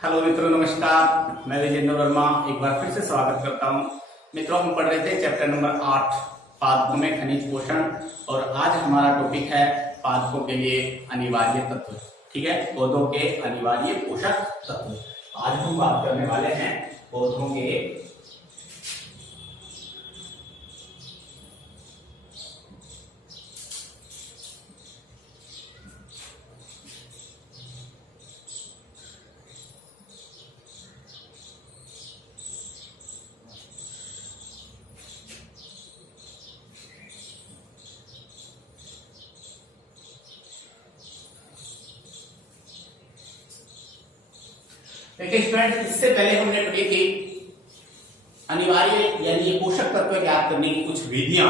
Hello मित्रों, नमस्कार। मैं विजेंद्र वर्मा एक बार फिर से स्वागत करता हूं। मित्रों, हम पढ़ रहे थे चैप्टर नंबर 8 पादपों में खनिज पोषण, और आज हमारा टॉपिक है पादपों के लिए अनिवार्य तत्व। ठीक है, पौधों के अनिवार्य पोषक तत्व। आज हम बात करने वाले हैं पौधों के देखिए स्टूडेंट, इससे पहले हमने पढ़ी थी अनिवार्य यानी पोषक तत्व ज्ञात करने की कुछ विधियां।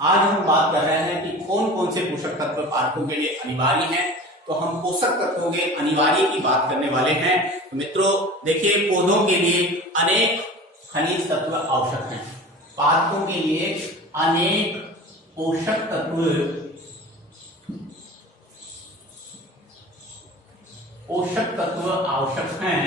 आज हम बात कर रहे हैं कि कौन कौन से पोषक तत्व पादपों के लिए अनिवार्य हैं। तो हम पोषक तत्वों के अनिवार्य की बात करने वाले हैं। तो मित्रों देखिए, पौधों के लिए अनेक खनिज तत्व आवश्यक हैं। पादपों के लिए अनेक पोषक तत्व आवश्यक हैं,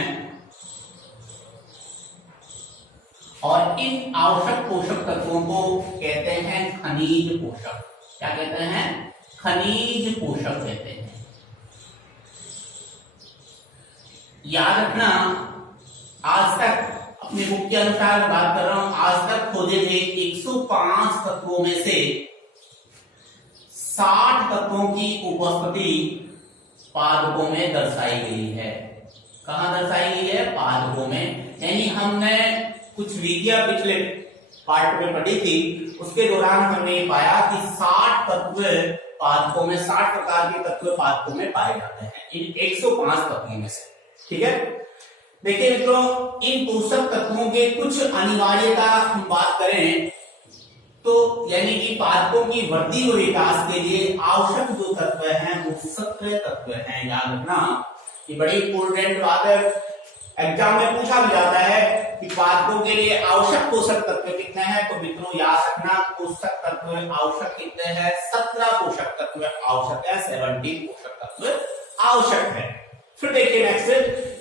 और इन आवश्यक पोषक तत्वों को कहते हैं खनिज पोषक। क्या कहते हैं? खनिज पोषक कहते हैं। याद रखना, आज तक अपनी बुक के अनुसार बात कर रहा हूं, आज तक खोजे गए 105 तत्वों में से 60 तत्वों की उपस्थिति पादपों में दर्शाई गई है। कहां दर्शाई गई है? पादपों में। यानी हमने कुछ विधियां पिछले पार्ट में पढ़ी थी, उसके दौरान हमने पाया कि 60 तत्व पादपों में, 60 प्रकार के तत्व पादपों में पाए जाते हैं इन 105 तत्वों में से। ठीक है, देखिए मित्रों, इन पोषक तत्वों के कुछ अनिवार्यता हम बात करें तो यानी कि पादपों की वृद्धि और विकास के लिए आवश्यक जो तत्व हैं वो सक्रिय तत्व हैं। याद रखना, ये बड़ी इंपोर्टेंट बात है, एग्जाम में पूछा भी जाता है कि पादपों के लिए आवश्यक पोषक तत्व कितने हैं। तो मित्रों याद रखना, पोषक तत्व आवश्यक कितने हैं? 17 पोषक तत्व आवश्यक है, 17 पोषक तत्व आवश्यक है। फिर देखिए नेक्स्ट,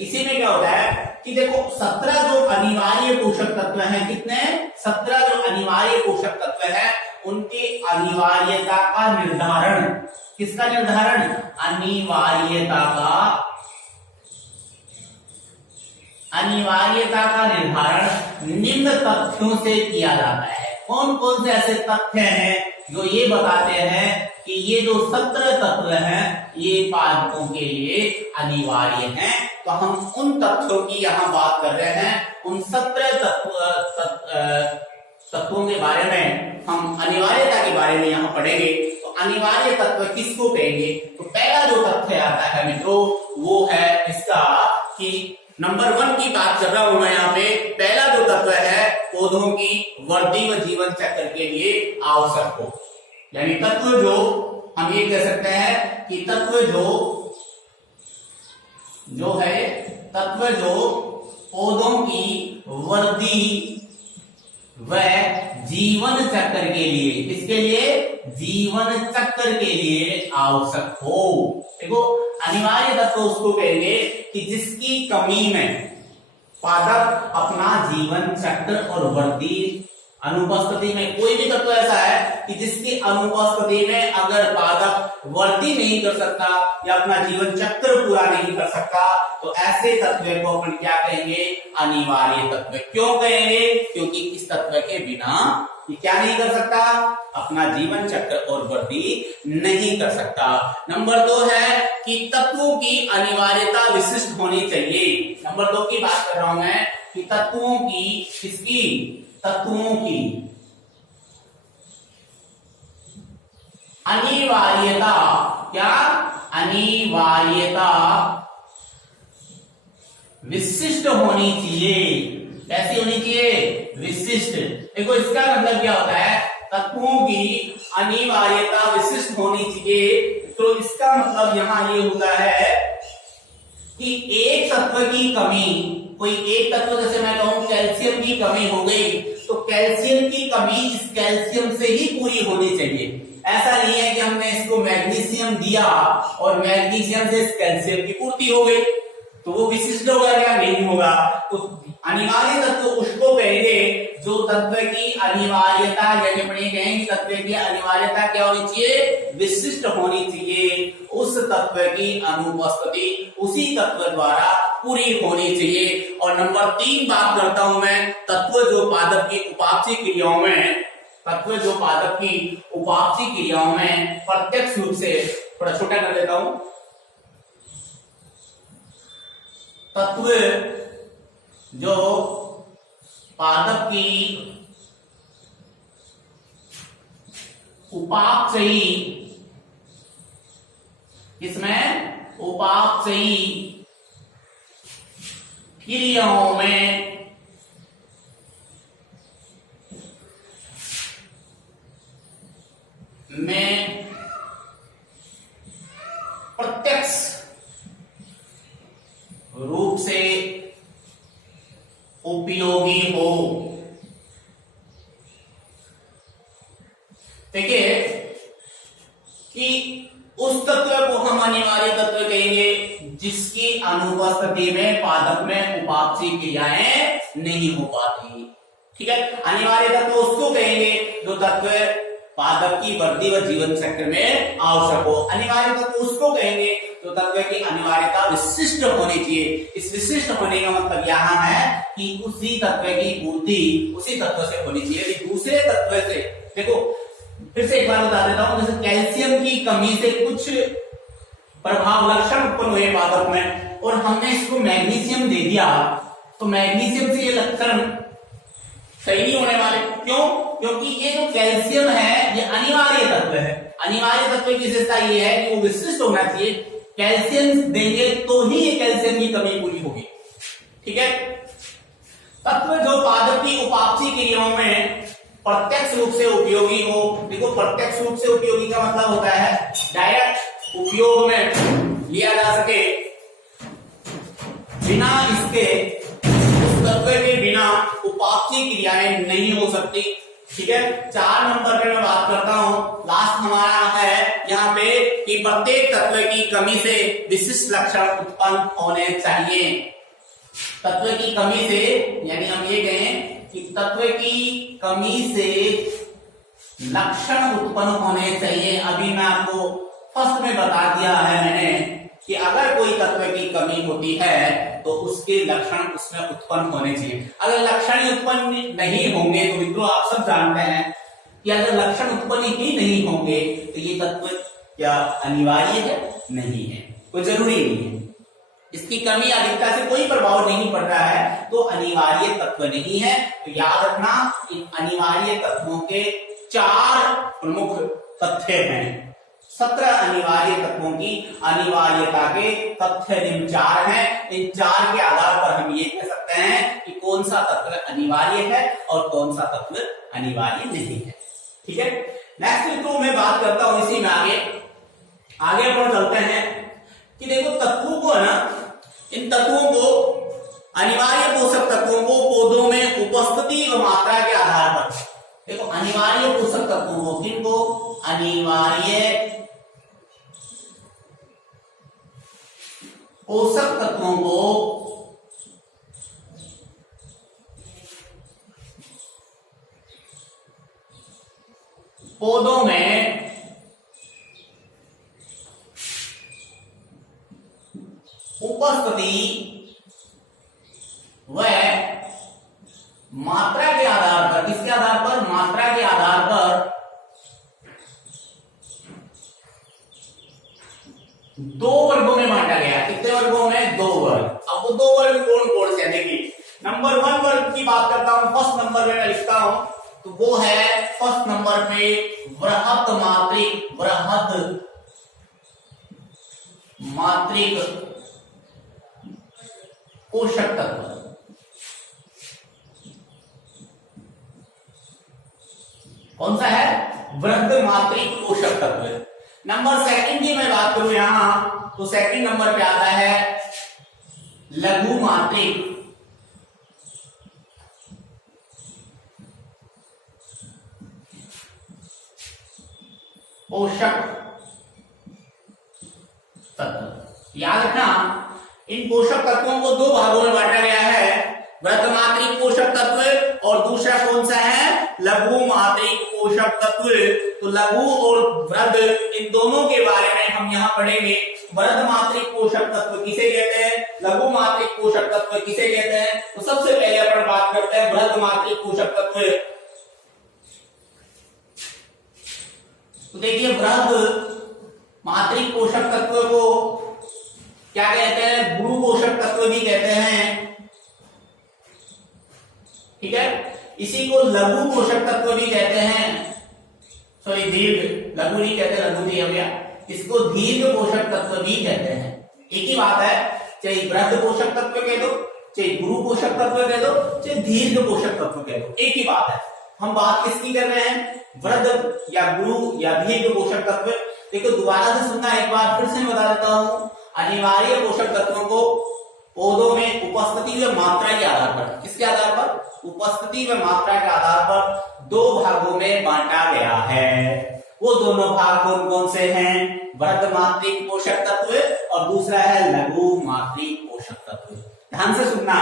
इसी में क्या होता है कि देखो 17 जो अनिवार्य पोषक तत्व हैं, कितने? 17 जो अनिवार्य पोषक तत्व हैं, उनकी अनिवार्यता का निर्धारण, किसका निर्धारण? अनिवार्यता का निर्धारण निम्न तथ्यों से किया जाता है। कौन कौन से ऐसे तथ्य हैं जो ये बताते हैं कि ये जो 17 तत्व हैं ये पादपों के लिए अनिवार्य हैं? तो हम उन तथ्यों की यहाँ बात कर रहे हैं। उन 17 तत्वों के बारे में हम अनिवार्यता के बारे में यहाँ पढ़ेंगे। तो अनिवार्य तत्व किसको कहेंगे? तो पहला जो तथ्य आता है मित्रों वो है इसका कि नंबर 1 की बात कर रहा हूं मैं यहाँ पे। पहला जो तत्व है पौधों की वृद्धि व जीवन चक्र के लिए आवश्यक हो, यानी तत्व जो हम ये कह सकते हैं कि तत्व जो पौधों की वृद्धि व जीवन चक्र के लिए, किसके लिए? जीवन चक्र के लिए आवश्यक हो। देखो, अनिवार्य तत्व उसको कहेंगे कि जिसकी कमी में पादप अपना जीवन चक्र और वृद्धि, अनुपस्थिति में कोई भी तत्व ऐसा है कि जिसकी अनुपस्थिति में अगर पादप वृद्धि नहीं कर सकता या अपना जीवन चक्र पूरा नहीं कर सकता, तो ऐसे तत्व को अपन क्या कहेंगे? अनिवार्य तत्व। क्यों कहेंगे? क्योंकि इस तत्व के बिना ये क्या नहीं कर सकता? अपना जीवन चक्र और वृद्धि नहीं कर सकता। नंबर 2 है कि तत्वों की अनिवार्यता विशिष्ट होनी चाहिए। नंबर 2 की बात कर रहा हूं मैं कि तत्वों की, किसकी? तत्वों की अनिवार्यता, क्या? अनिवार्यता विशिष्ट होनी चाहिए। कैसी होनी चाहिए? विशिष्ट। देखो इसका मतलब क्या होता है? तत्वों की अनिवार्यता विशिष्ट होनी चाहिए। तो इसका मतलब यहां ये होता है कि एक तत्व की कमी, कोई एक तत्व, जैसे मैं कहूं कैल्शियम की कमी हो गई, तो कैल्शियम की कमी इस कैल्शियम से ही पूरी होनी चाहिए। ऐसा नहीं है कि हमने इसको मैग्नीशियम दिया और मैग्नीशियम से कैल्शियम की पूर्ति हो गई। तो वो विशिष्ट होगा या नहीं होगा। तो अनिवार्य तत्व उसको कहेंगे जो तत्व की अनिवार्यता, यानी अपने कहेंगे तत्व की अनिवार्यता क्या होनी चाहिए, विशिष्ट होनी चाहिए। उस तत्व की अनुपस्थिति उसी तत्व द्वारा पूरी होनी चाहिए। और नंबर 3 बात करता हूं मैं, तत्व जो पादप की उपापचय क्रियाओं में, तत्व जो पादप की उपापचय क्रियाओं में प्रत्यक्ष रूप से, थोड़ा छोटा कर देता हूं, तत्व जो पादप की उपापचयी, इसमें उपापचयी क्रियाओं में प्रत्यक्ष रूप से उपयोगी हो। देखिए कि उस तत्व को हम अनिवार्य तत्व कहेंगे जिसकी अनुपस्थिति में पादप में उपापचयी क्रियाएं नहीं हो पाती। ठीक है, अनिवार्य तत्व उसको कहेंगे जो तत्व पादप की वृद्धि व जीवन चक्र में आवश्यक हो। अनिवार्य तत्व उसको कहेंगे तो तत्व की अनिवार्यता विशिष्ट होनी चाहिए। इस विशिष्ट होने का मतलब यहाँ है कि उसी तत्व की पूर्ति उसी तत्व से होनी चाहिए। दूसरे तत्व से, देखो फिर से एक बार बता देता हूं, जैसे कैल्शियम की कमी से कुछ प्रभाव लक्षण उत्पन्न हुए पादप में और हमने इसको मैग्नीशियम दे दिया, तो मैग्नीशियम से ये लक्षण सही नहीं होने वाले। क्यों? क्योंकि ये जो कैल्शियम है ये अनिवार्य तत्व है। अनिवार्य तत्व की विशेषता ये है कि वो विशिष्ट होना चाहिए। कैल्शियम देंगे तो ही ये कैल्शियम की कमी पूरी होगी। ठीक है, तत्व जो पादप की उपापचयी क्रियाओं में प्रत्यक्ष रूप से उपयोगी हो। देखो प्रत्यक्ष रूप से उपयोगी का मतलब होता है डायरेक्ट उपयोग में लिया जा सके, बिना इसके उस तत्व के बिना उपापचयी क्रियाएं नहीं हो सकती। ठीक है, 4 नंबर पे मैं बात करता हूं, लास्ट हमारा है यहाँ पे कि प्रत्येक तत्व की कमी से विशिष्ट लक्षण उत्पन्न होने चाहिए। तत्व की कमी से, यानी हम ये कहें कि तत्व की कमी से लक्षण उत्पन्न होने चाहिए। अभी मैं आपको फर्स्ट में बता दिया है मैंने कि अगर कोई तत्व की कमी होती है तो उसके लक्षण उसमें उत्पन्न होने चाहिए। अगर लक्षण ही उत्पन्न नहीं होंगे तो मित्रों आप सब जानते हैं कि अगर लक्षण उत्पन्न ही नहीं होंगे तो ये तत्व क्या अनिवार्य है? नहीं है, कोई जरूरी नहीं है। इसकी कमी अधिकता से कोई प्रभाव नहीं पड़ रहा है तो अनिवार्य तत्व नहीं है। तो याद रखना इन अनिवार्य तत्वों के 4 प्रमुख तथ्य हैं। 17 अनिवार्य तत्वों की अनिवार्यता के तथ्य निम्न 4 हैं। इन 4 के आधार पर हम ये कह सकते हैं कि कौन सा तत्व अनिवार्य है और कौन सा तत्व अनिवार्य नहीं है। ठीक है, नेक्स्ट मित्रों मैं बात करता हूं इसी में आगे अपन चलते हैं कि देखो तत्वों को ना, इन तत्वों को, अनिवार्य पोषक तत्वों को पौधों में उपस्थिति व मात्रा के आधार पर, देखो अनिवार्य पोषक तत्वों को, किनको? अनिवार्य पोषक तत्वों को पौधों में उपस्थिति व मात्रा के आधार पर, किसके आधार पर? मात्रा के आधार पर 2 वर्गों में बांटा गया। कितने वर्गों में? 2 वर्ग। अब वो 2 वर्ग कौन कौन से? देखिए नंबर 1 वर्ग की बात करता हूं, फर्स्ट नंबर में मैं लिखता हूं, तो वो है फर्स्ट नंबर पे वृहत मात्रिक पोषक तत्व। कौन सा है? वृहत मात्रिक पोषक तत्व। नंबर 2 की मैं बात करूं यहां, तो 2 नंबर पे आता है लघु मात्रिक पोषक तत्व। याद रखना इन पोषक तत्वों को दो भागों में बांटा गया है, वृहद मात्रिक पोषक तत्व और दूसरा कौन सा है, लघु मात्रिक पोषक तत्व। तो लघु और वृहद इन दोनों के बारे में हम यहाँ पढ़ेंगे। वृहद मात्रिक पोषक तत्व किसे कहते हैं, लघु मात्रिक पोषक तत्व किसे कहते हैं। तो सबसे पहले अपन बात करते हैं वृहद मात्रिक पोषक तत्व। तो देखिए वृहद मात्रिक पोषक तत्व को क्या कहते हैं, गुरु पोषक तत्व भी कहते हैं, ठीक है। इसी को लघु पोषक तत्व भी कहते हैं, सॉरी दीर्घ, लघु नहीं कहते, लघु नहीं हो गया, इसको दीर्घ पोषक तत्व भी कहते हैं। एक ही बात है, चाहे वृहद पोषक तत्व कह दो, चाहे गुरु पोषक तत्व कह दो, चाहे दीर्घ पोषक तत्व कह दो, एक ही बात है। हम बात किसकी कर रहे हैं, वृहद या गुरु या दीर्घ पोषक तत्व। देखो दोबारा से सुनना, एक बार फिर से बता देता हूं। अनिवार्य पोषक तत्वों को पौधों में उपस्थिति व मात्रा के आधार पर, किसके आधार पर, उपस्थिति व मात्रा के आधार पर दो भागों में बांटा गया है। वो दोनों भाग कौन कौन से हैं, वृहद मात्रिक पोषक तत्व और दूसरा है लघु मात्रिक पोषक तत्व। ध्यान से सुनना,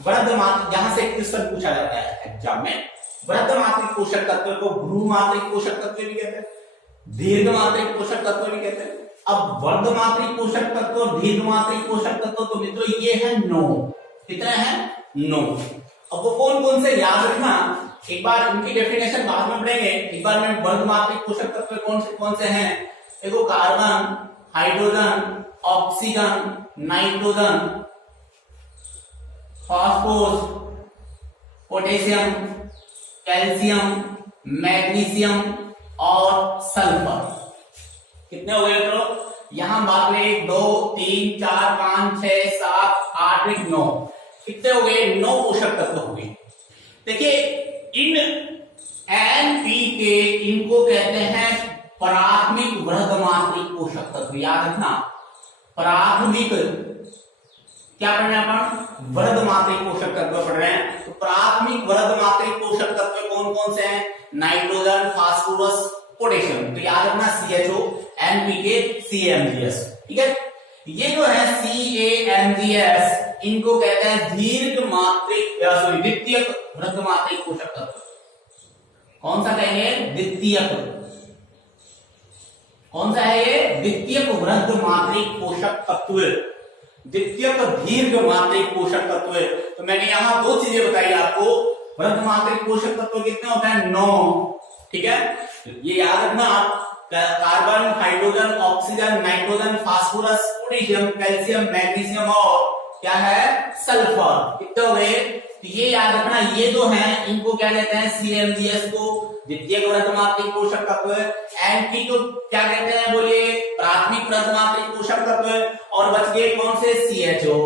वृहद मात्रिक, जहां से क्वेश्चन पूछा जाता है एग्जाम में, वृहद मात्रिक पोषक तत्व को गुरु मात्रिक पोषक तत्व भी कहते हैं, दीर्घ मात्रिक पोषक तत्व भी कहते हैं। अब वृहद मात्रिक पोषक तत्व और दीर्घ मात्रिक पोषक तत्व, तो मित्रों ये है 9। कितने हैं, 9। अब वो कौन कौन से याद रखना, एक बार उनकी डेफिनेशन बाद में पढ़ेंगे। एक बार में वृहद मात्रिक पोषक तत्व कौन से हैं, देखो carbon, hydrogen, oxygen, nitrogen, phosphorus, potassium, calcium, magnesium और सल्फर। कितने हो गए तो यहां बात करें 1 2 3 4 5 6 7 8 9, कितने हो गए, 9 पोषक तत्व हो गए। देखिए इन एनपीके, इनको कहते हैं प्राथमिक वृहद मात्रिक पोषक तत्व। याद रखना, प्राथमिक क्या पढ़ रहे हैं अपन, वृहद मात्रिक पोषक तत्व पढ़ रहे हैं। तो प्राथमिक वृहद मात्रिक पोषक तत्व कौन कौन से हैं, नाइट्रोजन, फास्फोरस, पोटेशियम। तो याद रखना CHO, NPK, CAMGS, ठीक है। ये जो है CAMGS, इनको कहते हैं दीर्घ मात्रिक, सॉरी द्वितीयक वृहद मात्रिक पोषक तत्व। कौन सा कहेंगे, द्वितीयक, कौन सा है ये, द्वितीयक वृहद मात्रिक पोषक तत्व, द्वितीयक दीर्घ मात्रिक पोषक तत्व। तो मैंने यहां 2 चीजें बताई आपको, वृहद मात्रिक पोषक तत्व कितने होते हैं, 9, ठीक है। ये याद रखना, carbon, hydrogen, oxygen, nitrogen, phosphorus, potassium, calcium, magnesium और क्या है, सल्फर। कितने हो गए, तो ये याद रखना, ये जो है इनको क्या कहते हैं, CAMGS को द्वितीयक वृहद मात्रिक पोषक तत्व, NP को क्या कहते हैं, बोलिए, प्राथमिक वृहद मात्रिक पोषक तत्व। और बच गए कौन से, CHO,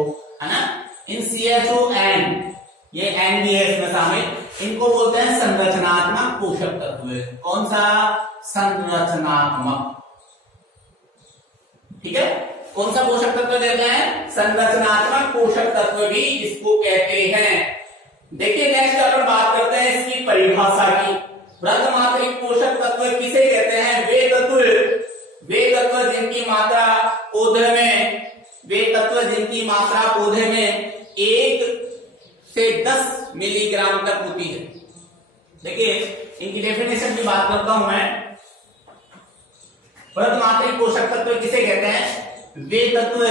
है ना। इन CHO N, ये N भी है इसमें शामिल, इनको बोलते हैं संरचनात्मक पोषक तत्व। कौन सा, संरचनात्मक, ठीक है। कौन सा पोषक तत्व कहते हैं, संरचनात्मक पोषक तत्व भी इसको कहते हैं। देखिए नेक्स्ट अपन बात करते हैं इसकी परिभाषा की। वृहद मात्रिक पोषक तत्व किसे कहते हैं, वे तत्व जिनकी मात्रा पौधे में, वे तत्व जिनकी मात्रा पौधे में 1 से 10 मिलीग्राम तक होती है। देखिए इनकी डेफिनेशन की बात करता हूं मैं। वृहद मात्रिक पोषक तत्व किसे कहते हैं, वे तत्व,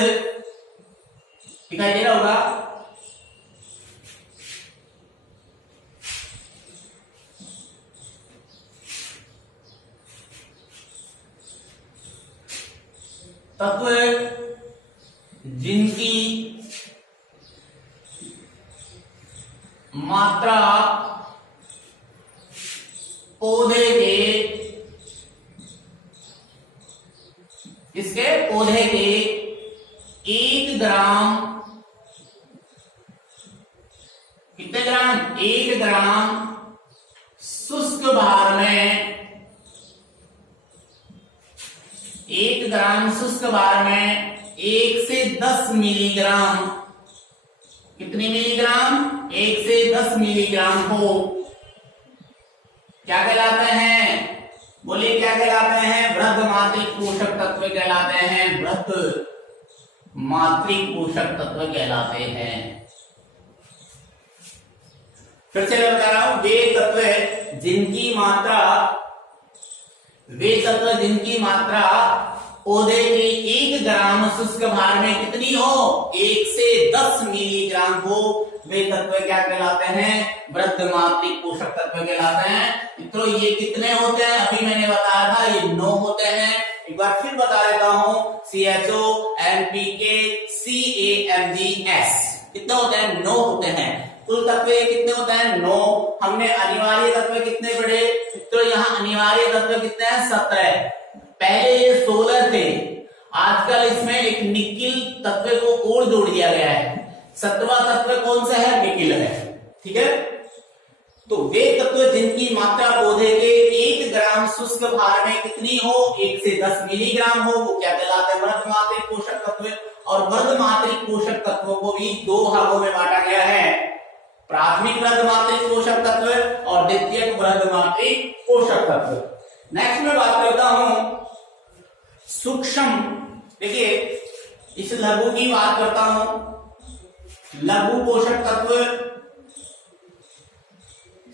दिखाई दे रहा होगा, तत्व जिनकी मात्रा पौधे के, इसके पौधे के 1 ग्राम, कितने ग्राम, 1 ग्राम शुष्क भार में, 1 ग्राम शुष्क भार में 1 से 10 मिलीग्राम, कितनी मिलीग्राम, 1 से 10 मिलीग्राम हो, क्या कहलाते हैं, बोलिए क्या कहलाते हैं, वृहद मात्रिक पोषक तत्व कहलाते हैं। वृहद मात्रिक पोषक तत्व कहलाते हैं। फिर से मैं बता रहा हूं, वे तत्व जिनकी मात्रा पौधे के 1 ग्राम शुष्क भार में कितनी हो, 1 से 10 मिलीग्राम हो, वे तत्व क्या कहलाते हैं, वृद्ध मात्रिक पोषक तत्व कहलाते हैं। मित्रों ये कितने होते हैं, अभी मैंने बताया था ये 9 होते हैं। एक बार फिर बता देता हूं, CHO, NPK, CAMGS कितने होते हैं, 9 होते हैं। कुल तत्व कितने होते हैं, 9। हमने अनिवार्य तत्व कितने पढ़े, तो यहाँ अनिवार्य तत्व कितने हैं, 17। पहले ये 16 थे, आजकल इसमें एक निकिल तत्व को और जोड़ दिया गया है। 7वां तत्व कौन सा है, निकिल है। ठीक है, तो वे तत्व जिनकी मात्रा पौधे के 1 ग्राम शुष्क भार में कितनी हो, 1 से 10 मिलीग्राम हो, वो क्या कहलाते हैं, वृद्ध मात्रिक पोषक तत्व। और वृद्ध मात्रिक पोषक तत्वों को भी 2 भागों में बांटा गया है, प्राथमिक वृद्ध मात्रिक पोषक तत्व और द्वितीयक वृद्ध मात्रिक पोषक तत्व। नेक्स्ट में बात करता हूं सूक्ष्म। देखिए इस लघु की बात करता हूं, लघु पोषक तत्व,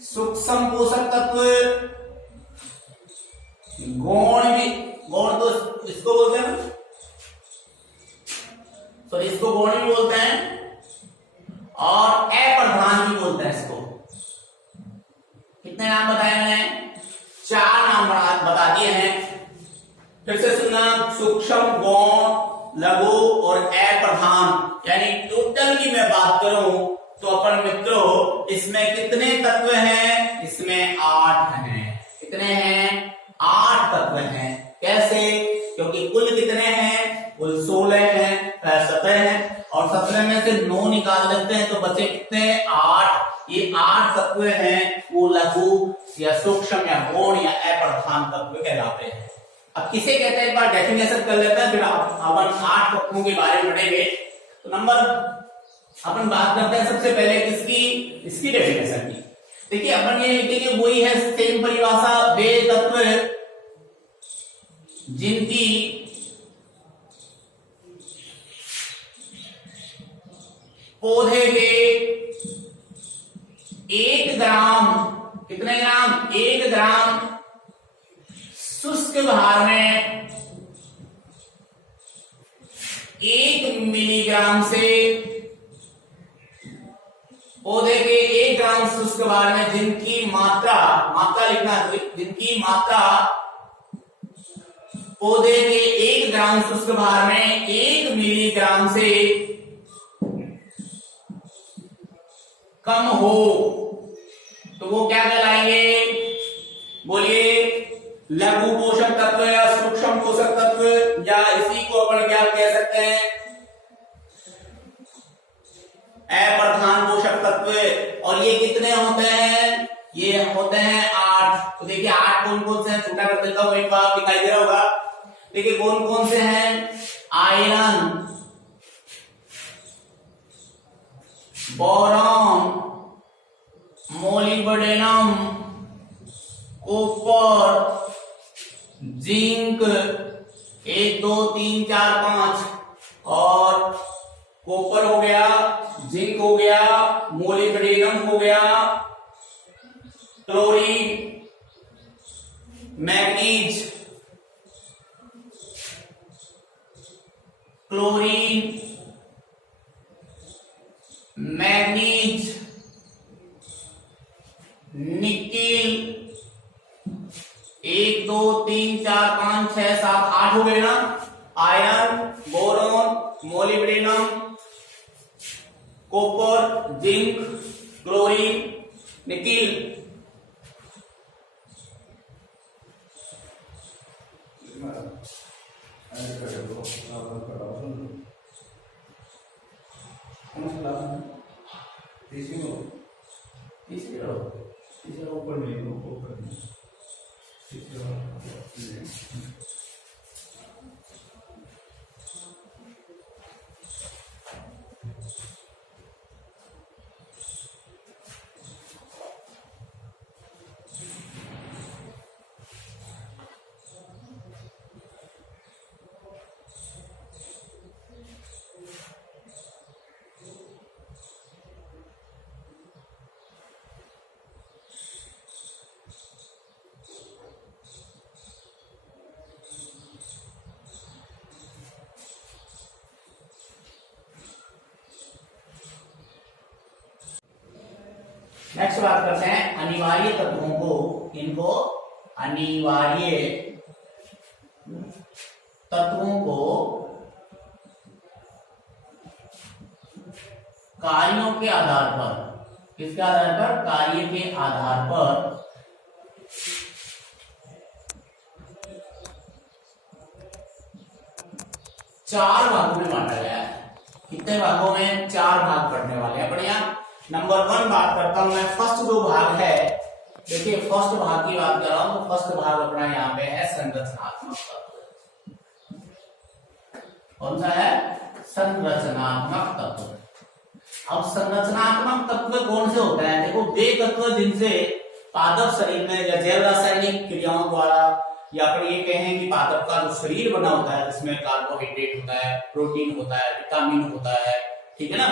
सूक्ष्म पोषक तत्व, गौण तो इसको बोलते हैं, सॉरी इसको गौण भी बोलते हैं और अप्रधान भी बोलते हैं इसको। कितने नाम बताए मैंने, 4 नाम बता दिए हैं। फिर से सुनना, सूक्ष्म, गौण, लघु और अप्रधान, यानी टोटल की मैं बात करूं तो अपन मित्रों इसमें कितने तत्व हैं, इसमें 8 हैं। कितने हैं, 8 तत्व हैं। कैसे, क्योंकि कुल कितने हैं, कुल 16 हैं, 17 हैं और 17 में से 9 निकाल लेते हैं तो बचे कितने, 8। ये 8 तत्व हैं, वो लघु या सूक्ष्म या गौण या अप्रधान तत्व कहलाते हैं। अब किसे कहते हैं, एक बार डेफिनेशन कर लेते हैं, फिर अपन 8 तत्वों के बारे में पढ़ेंगे। तो नंबर अपन बात करते हैं सबसे पहले किसकी, इसकी डेफिनेशन की। देखिए अपन ये लिखेंगे, वही है सेम परिभाषा, वे तत्व जिनकी पौधे के 1 ग्राम, कितने ग्राम, 1 ग्राम शुष्क भार में 1 मिलीग्राम से, पौधे के 1 ग्राम शुष्क भार में जिनकी मात्रा लिखना, जिनकी मात्रा पौधे के 1 ग्राम शुष्क भार में 1 मिलीग्राम से कम हो तो वो क्या कहलाएंगे, बोलिए, लघु पोषक तत्व या सूक्ष्म पोषक तत्व, या इसी को अपन क्या कह सकते हैं, अप्रधान पोषक तत्व। और ये कितने होते हैं, ये होते हैं 8। तो देखिए 8 कौन कौन से हैं, छोटा कर देता हूं, एक बार दिखाई दे रहा होगा। देखिए कौन कौन से हैं, iron, boron, molybdenum, copper, zinc, 1 2 3 4 5, और कॉपर हो गया, जिंक हो गया, मोलिब्डेनम हो गया, क्लोरीन, मैग्नीज, निकिल, 1 2 3 4 5 6 7 8 हो गए ना, iron, boron, molybdenum, copper, zinc, chlorine, nickel. तीसरा ऊपर में, ऊपर में नेक्स्ट बात करते हैं अनिवार्य तत्वों को, इनको अनिवार्य तत्वों को कार्यों के आधार पर, किसके आधार पर, कार्य के आधार पर चार भागों में बांटा गया है। कितने भागों में, चार भाग पढ़ने वाले हैं। बढ़िया। नंबर 1 बात करता हूं मैं, फर्स्ट जो भाग है, देखिए फर्स्ट भाग की बात कर रहा हूं, तो फर्स्ट भाग अपना यहाँ पे है संरचनात्मक तत्व। कौन सा है, संरचनात्मक तत्व। अब संरचनात्मक तत्व कौन से होते हैं, देखो वे तत्व जिनसे पादप शरीर में या जैव रासायनिक क्रियाओं द्वारा, या फिर ये कहें कि पादप का जो शरीर बना होता है जिसमें कार्बोहाइड्रेट होता है, प्रोटीन होता है, विटामिन होता है, ठीक है ना,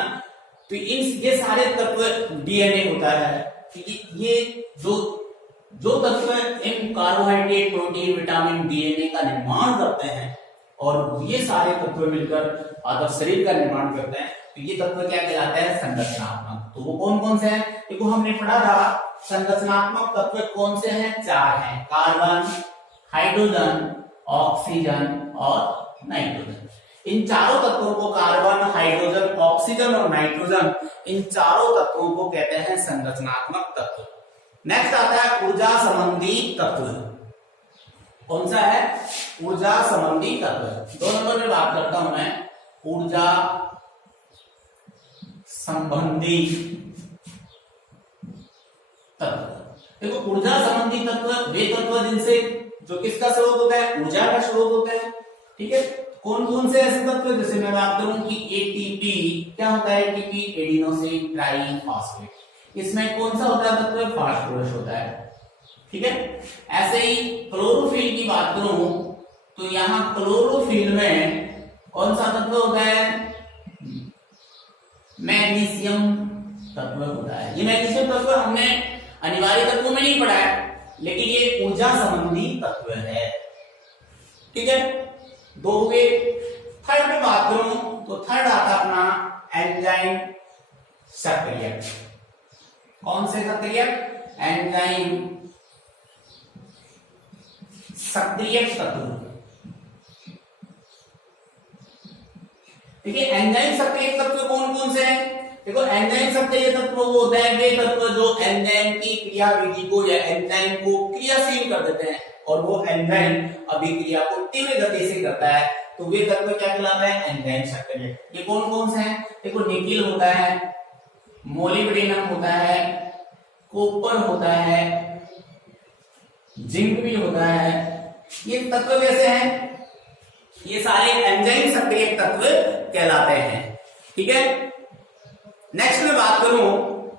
तो ये सारे तत्व, डीएनए होता है, ये जो तत्व इन कार्बोहाइड्रेट, प्रोटीन, विटामिन, डीएनए का निर्माण करते हैं, और ये सारे तत्व मिलकर पादप शरीर का निर्माण करते हैं, तो ये तत्व क्या कहलाते हैं, संरचनात्मक। तो वो कौन कौन से हैं, देखो हमने पढ़ा था संरचनात्मक तत्व कौन से हैं, 4 हैं, कार्बन, हाइड्रोजन, ऑक्सीजन और नाइट्रोजन। इन चारों तत्वों को, कार्बन, हाइड्रोजन, ऑक्सीजन और नाइट्रोजन, इन चारों तत्वों को कहते हैं संरचनात्मक तत्व। नेक्स्ट आता है ऊर्जा संबंधी तत्व। कौन सा है, ऊर्जा संबंधी तत्व। 2 नंबर में बात करता हूं मैं, ऊर्जा संबंधी तत्व। देखो ऊर्जा संबंधी तत्व वे तत्व जिनसे, जो किसका स्रोत होता है, ऊर्जा का स्रोत होता है, ठीक है। कौन कौन से ऐसे तत्व, जैसे मैं बात करूं कि एटीपी, क्या होता है एटीपी, एडिनोसिन ट्राइफॉस्फेट, इसमें कौन सा होता है तत्व, फास्फोरस होता है, ठीक है। ऐसे ही क्लोरोफिल की बात करूं तो यहां क्लोरोफिल में कौन सा तत्व होता है, मैग्नीशियम तत्व होता है। ये मैग्नीशियम तत्व हमने अनिवार्य तत्वों में नहीं पढ़ा है, लेकिन ये ऊर्जा संबंधी तत्व है, ठीक है। 2 हुए। थर्ड में बात करूं तो थर्ड आता अपना एंजाइम सक्रियक। कौन से सक्रियक, एंजाइम सक्रियक तत्व। देखिए एंजाइम सक्रियक तत्व कौन कौन से हैं, देखो एंजाइम सक्रिय तत्व वो होता है वे तत्व जो एंजाइम की क्रियाविधि को या एंजाइम को क्रियाशील कर देते हैं, और वो एंजाइम अभिक्रिया को तीव्र गति से करता है, तो वे तत्व क्या कहलाता है, एंजाइम सक्रिय। ये कौन कौन से हैं, देखो निकिल होता है, मोलिब्डेनम होता है, कॉपर होता है, जिंक भी होता है। ये तत्व कैसे हैं, ये सारे एंजाइम सक्रिय तत्व कहलाते हैं, ठीक है। नेक्स्ट में बात करूं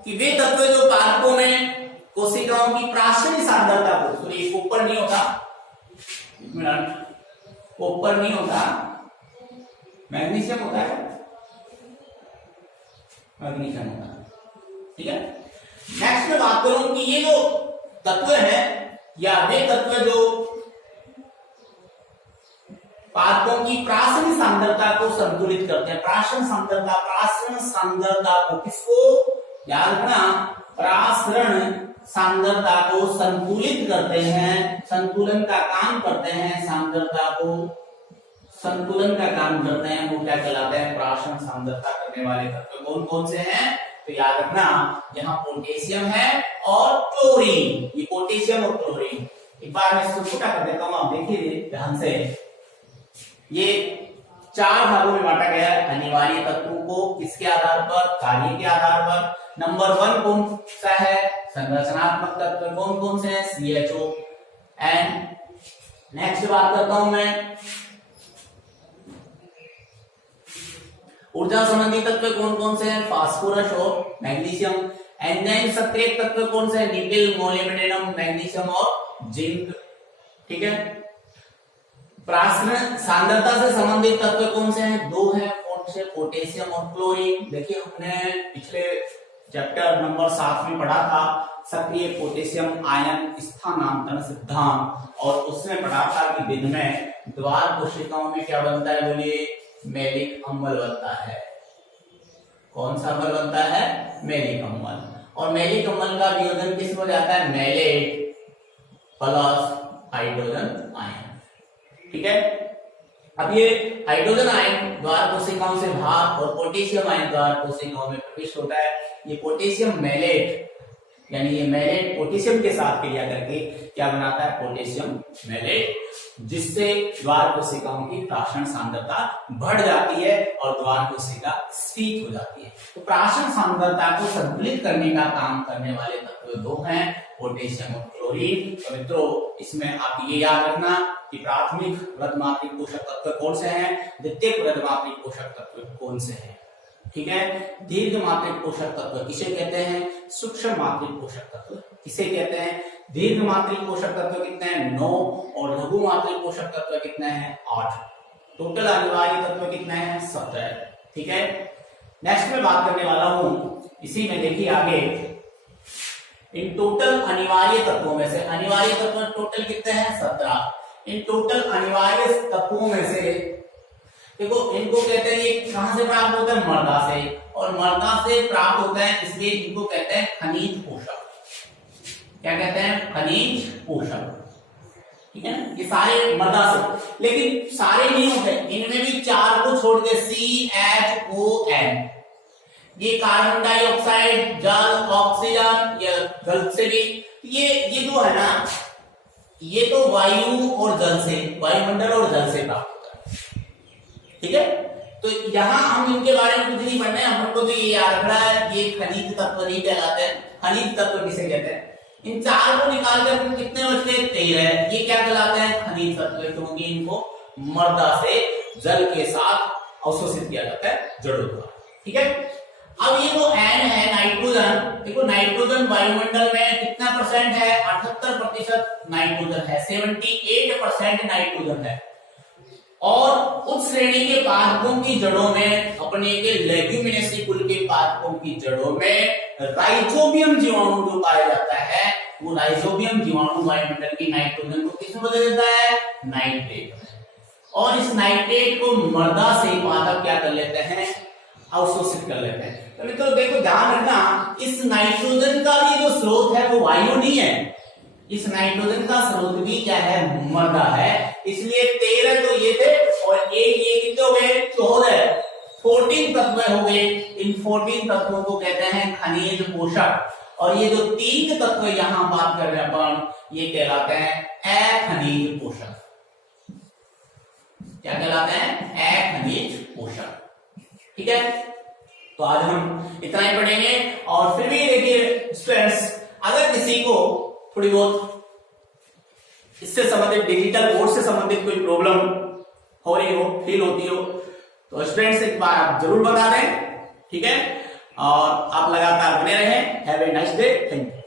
कि वे तत्व जो पादपों में कोशिकाओं की प्राथमिक सांद्रता को, सॉरी कॉपर नहीं होता, कॉपर नहीं होता, मैग्नीशियम होता है, मैग्नीशियम होता है, ठीक है। नेक्स्ट में बात करूं कि ये जो तत्व है या वे तत्व जो पादपों की प्राशन सांद्रता को संतुलित करते हैं, प्राशन सांद्रता को किसको याद रखना, प्रासरण सांद्रता को संतुलित करते हैं, संतुलन का काम करते हैं, सांद्रता को संतुलन का काम करते हैं, वो क्या कहलाते हैं, प्राशन सांद्रता करने वाले तत्व कौन कौन से हैं, तो याद रखना यहाँ पोटेशियम है और क्लोरीन, ये पोटेशियम और क्लोरीन। एक बार मैं इसको छोटा कर देता हूं, आप देखिए ध्यान से। ये 4 भागों में बांटा गया है अनिवार्य तत्वों को, किसके आधार पर, कार्य के आधार पर। नंबर 1 कौन सा है, संरचनात्मक तत्व कौन कौन से हैं, CHO एंड नेक्स्ट बात करता हूं मैं ऊर्जा संबंधी तत्व कौन कौन से हैं, फास्फोरस और मैग्नीशियम। एंजाइम सक्रिय तत्व कौन से हैं, निकेल, मोलिब्डेनम, मैग्नीशियम और जिंक, ठीक है। प्राशन सांद्रता से संबंधित तत्व कौन से हैं, 2 हैं, कौन से, पोटेशियम और क्लोरीन। देखिए हमने पिछले चैप्टर नंबर 7 में पढ़ा था सक्रिय पोटेशियम आयन स्थानांतरण सिद्धांत, और उसमें पढ़ा था कि दिन में द्वार कोशिकाओं में क्या बनता है, बोलिए, मैलिक अम्ल बनता है। कौन सा अम्ल बनता है, मैलिक अम्ल। और मैलिक अम्ल का वियोजन किस में हो जाता है, मैलेट प्लस हाइड्रोजन आयन। ठीक है, अब ये हाइड्रोजन आयन द्वार कोशिकाओं से बाहर और पोटेशियम आयन द्वार कोशिकाओं में प्रविष्ट होता है। ये पोटेशियम मैलेट, यानी ये मैलेट पोटेशियम के साथ क्रिया करके क्या बनाता है, पोटेशियम मैलेट, जिससे द्वार कोशिकाओं की प्राशन सांद्रता बढ़ जाती है और द्वार कोशिका स्फीत हो जाती है। तो प्राशन सांद्रता को संतुलित करने का काम करने वाले तत्व दो हैं, पोटेशियम और क्लोरीन। तो मित्रों, इसमें आप ये याद रखना कि प्राथमिक वृद्धमात्रिक पोषक तत्व कौन से हैं, द्वितीयक वृद्धमात्रिक पोषक तत्व कौन से हैं। ठीक है, दीर्घ मात्रिक पोषक तत्व किसे कहते हैं, सूक्ष्म मात्रिक पोषक तत्व किसे कहते हैं। दीर्घ मात्रिक पोषक तत्व कितने हैं, 9, और लघु मात्रिक पोषक तत्व कितने हैं, 8। टोटल अनिवार्य तत्व कितने हैं, 17। ठीक है, नेक्स्ट में बात करने वाला हूं इसी में, देखिए आगे, इन टोटल अनिवार्य तत्वों में से, अनिवार्य तत्व टोटल कितने हैं, 17। इन टोटल अनिवार्य तत्वों में से देखो, इनको कहते हैं, ये कहां से प्राप्त होता है, मृदा से, और मृदा से प्राप्त होता है, इसलिए इनको कहते हैं खनिज पोषक। क्या कहते हैं, खनिज पोषक। ठीक है, ये सारे मृदा से, लेकिन सारे नहीं होते, इनमें भी 4 को छोड़ के CHON, ये कार्बन डाइऑक्साइड, जल, ऑक्सीजन, या जल से भी, ये जो है ना, ये तो वायु और जल से, वायुमंडल और जल से प्राप्त होता है। ठीक है, तो यहां हम इनके बारे में कुछ नहीं पढ़ना है, हमको तो ये याद रखना है, ये खनिज तत्व नहीं कहलाते हैं। खनिज तत्व किसे कहते हैं, इन 4 को निकाल कर कितने बचते, 13, ये क्या कहलाते हैं, खनिज तत्व, क्योंकि इनको मृदा से जल के साथ अवशोषित किया जाता है जड़ों द्वारा। ठीक है, अब ये जो N है, नाइट्रोजन, देखो नाइट्रोजन वायुमंडल में कितना परसेंट है, 78% नाइट्रोजन है, 78% नाइट्रोजन है। और उच्च श्रेणी के पादपों की जड़ों में, अपने के लेग्यूमिनेसी कुल के पादपों की जड़ों में राइजोबियम जीवाणु जो पाया जाता है, वो राइजोबियम जीवाणु वायुमंडल की नाइट्रोजन को किसमें बदल देता है, नाइट्रेट। और इस नाइट्रेट को मृदा से पादप क्या कर लेते हैं, अवशोषित कर लेते हैं। तो मित्रों देखो, ध्यान रखना, इस नाइट्रोजन का भी जो स्रोत है वो वायु नहीं है, इस नाइट्रोजन का स्रोत भी क्या है, मृदा है। इसलिए 13 तो ये थे, और एक ये कितने हो गए, 14, 14 तत्व हो गए। इन 14 तत्वों को कहते हैं खनिज पोषक। और ये जो 3 तत्व यहां बात कर रहे हैं अपन, ये कहलाते हैं अखनिज पोषक। क्या कहलाते हैं, अखनिज पोषक। ठीक है, तो आज हम इतना ही पढ़ेंगे। और फिर भी देखिए स्टूडेंट्स, अगर किसी को थोड़ी बहुत इससे संबंधित, डिजिटल बोर्ड से संबंधित कोई प्रॉब्लम हो रही हो, फील होती हो, तो स्टूडेंट्स एक बार आप जरूर बता दें। ठीक है, और आप लगातार बने रहें। Have a nice day, thank you.